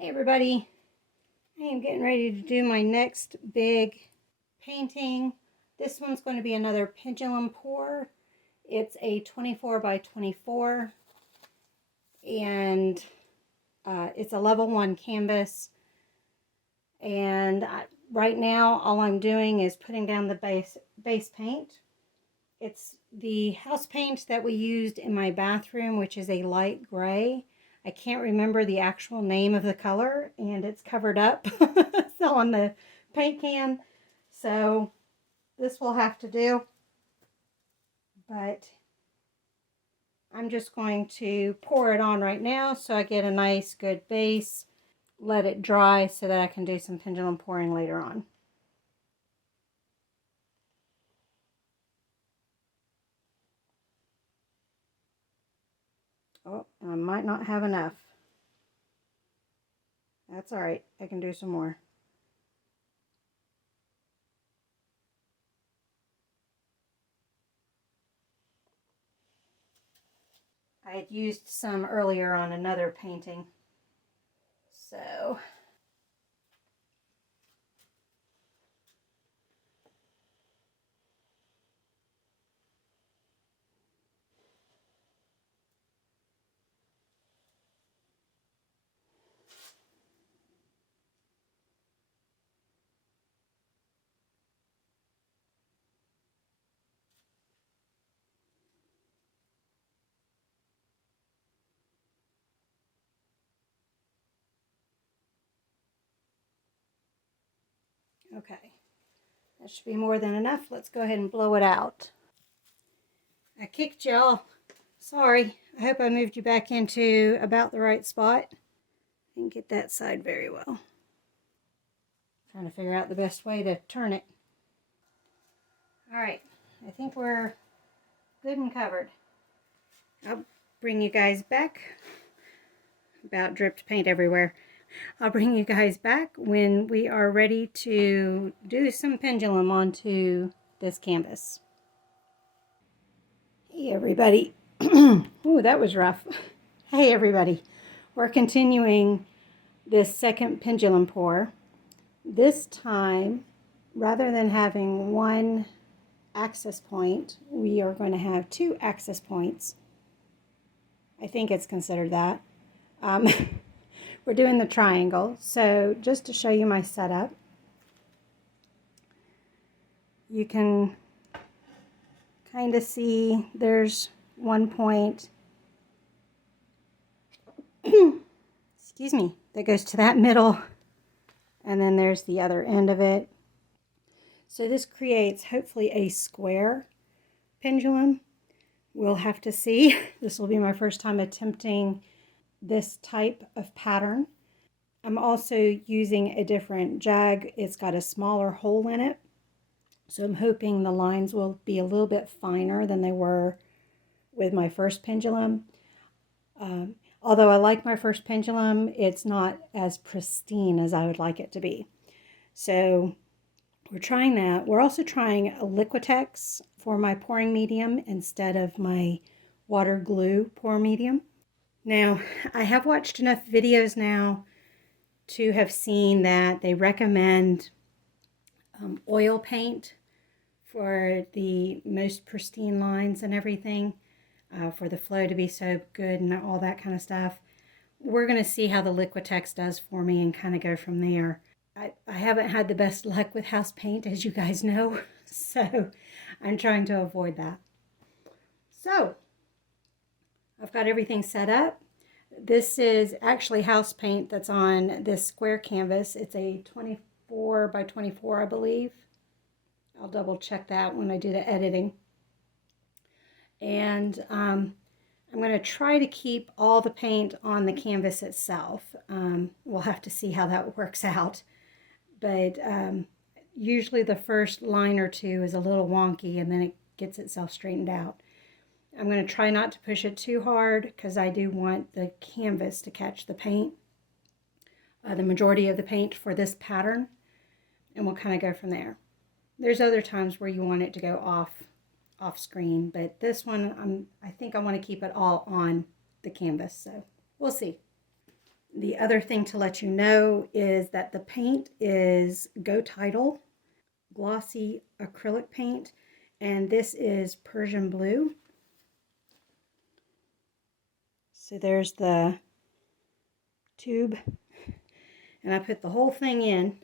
Hey everybody, I am getting ready to do my next big painting. This one's going to be another Pendulum Pour. It's a 24 by 24 and it's a level 1 canvas. And right now all I'm doing is putting down the base paint. It's the house paint that we used in my bathroom, which is a light gray. I can't remember the actual name of the color, and it's covered up on the paint can, so this will have to do. But I'm just going to pour it on right now so I get a nice good base, let it dry so that I can do some pendulum pouring later on. Oh, I might not have enough. That's all right. I can do some more. I had used some earlier on another painting. So okay, that should be more than enough. Let's go ahead and blow it out. I kicked y'all. Sorry. I hope I moved you back into about the right spot. And get that side very well. Trying to figure out the best way to turn it. Alright, I think we're good and covered. I'll bring you guys back. About dripped paint everywhere. I'll bring you guys back when we are ready to do some pendulum onto this canvas. Hey everybody. Ooh, that was rough. Hey everybody. We're continuing this second pendulum pour. This time, rather than having one access point, we are going to have 2 access points. I think it's considered that. We're doing the triangle. So just to show you my setup, you can kind of see there's one point, excuse me, that goes to that middle, and then there's the other end of it. So this creates hopefully a square pendulum. We'll have to see. This will be my first time attempting this type of pattern. I'm also using a different jag. It's got a smaller hole in it. So I'm hoping the lines will be a little bit finer than they were with my first pendulum. Although I like my first pendulum, it's not as pristine as I would like it to be. So we're trying that. We're also trying a Liquitex for my pouring medium instead of my water glue pour medium. Now, I have watched enough videos now to have seen that they recommend oil paint for the most pristine lines and everything, for the flow to be so good and all that kind of stuff. We're going to see how the Liquitex does for me and kind of go from there. I haven't had the best luck with house paint, as you guys know, so I'm trying to avoid that. So, I've got everything set up. This is actually house paint that's on this square canvas. It's a 24 by 24, I believe. I'll double check that when I do the editing. And I'm going to try to keep all the paint on the canvas itself. We'll have to see how that works out. But usually the first line or two is a little wonky and then it gets itself straightened out. I'm going to try not to push it too hard because I do want the canvas to catch the paint, the majority of the paint for this pattern, and we'll kind of go from there. There's other times where you want it to go off screen, but this one I think I want to keep it all on the canvas, so we'll see. The other thing to let you know is that the paint is Go Tidal glossy acrylic paint, and this is Persian blue. So there's the tube, and I put the whole thing in.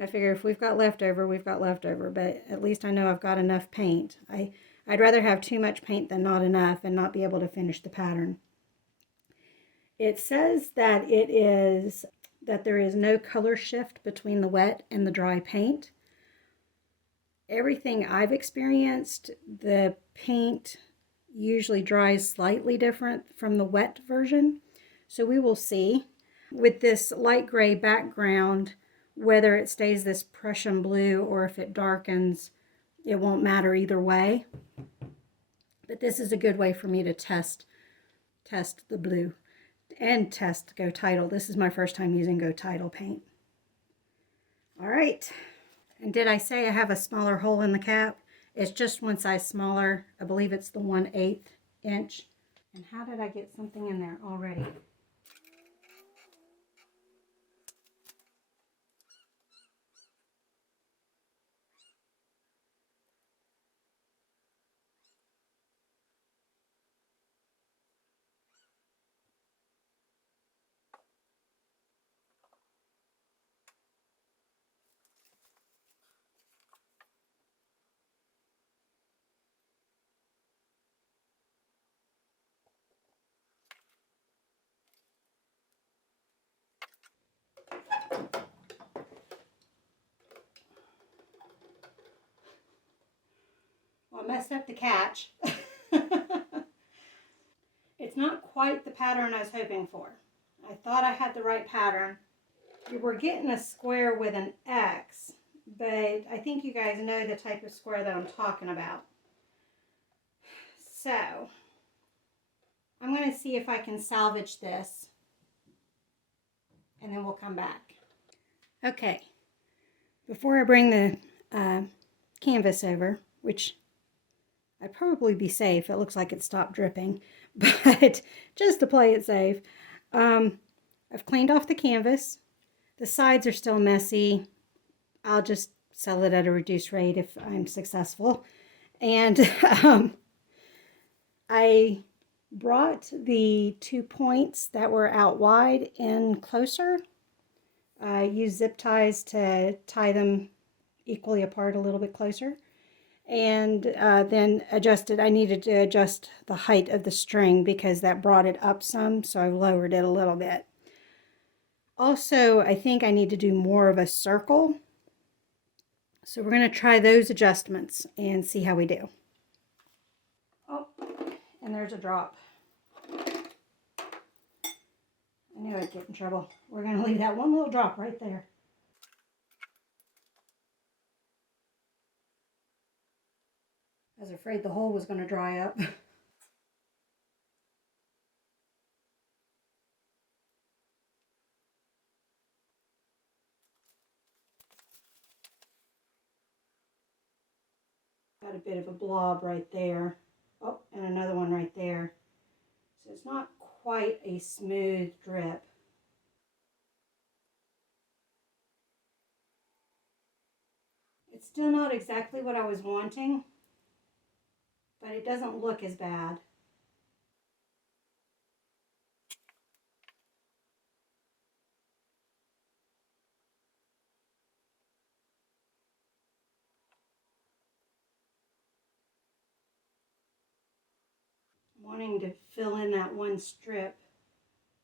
I figure if we've got leftover, we've got leftover, but at least I know I've got enough paint. I'd rather have too much paint than not enough and not be able to finish the pattern. It says that there is no color shift between the wet and the dry paint. Everything I've experienced, the paint usually dries slightly different from the wet version. So we will see. With this light gray background, whether it stays this Prussian blue or if it darkens, it won't matter either way. But this is a good way for me to test the blue and test Go Tidal. This is my first time using Go Tidal paint. All right. And did I say I have a smaller hole in the cap? It's just one size smaller. I believe it's the 1/8 inch. And how did I get something in there already? Well, I messed up the catch. It's not quite the pattern I was hoping for. I thought I had the right pattern. We're getting a square with an X, but I think you guys know the type of square that I'm talking about. So, I'm going to see if I can salvage this, and then we'll come back. Okay, before I bring the canvas over, which I'd probably be safe. It looks like it stopped dripping, but just to play it safe, I've cleaned off the canvas. The sides are still messy. I'll just sell it at a reduced rate if I'm successful. And I brought the 2 points that were out wide in closer. I used zip ties to tie them equally apart a little bit closer. And then I needed to adjust the height of the string because that brought it up some, so I lowered it a little bit. Also, I think I need to do more of a circle. So we're going to try those adjustments and see how we do. Oh, and there's a drop. I knew I'd get in trouble. We're going to leave that one little drop right there. I was afraid the hole was going to dry up. Got a bit of a blob right there. Oh, and another one right there. So it's not quite a smooth drip. It's still not exactly what I was wanting, but it doesn't look as bad. I'm wanting to fill in that one strip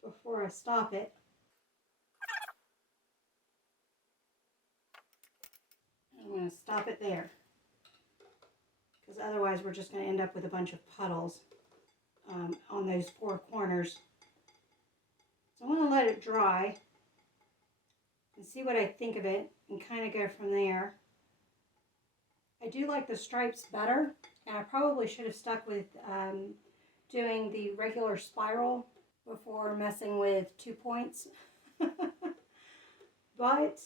before I stop it. I'm going to stop it there, because otherwise we're just going to end up with a bunch of puddles on those 4 corners. So I'm going to let it dry and see what I think of it and kind of go from there. I do like the stripes better, and I probably should have stuck with doing the regular spiral before messing with 2 points. But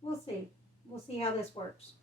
we'll see. We'll see how this works.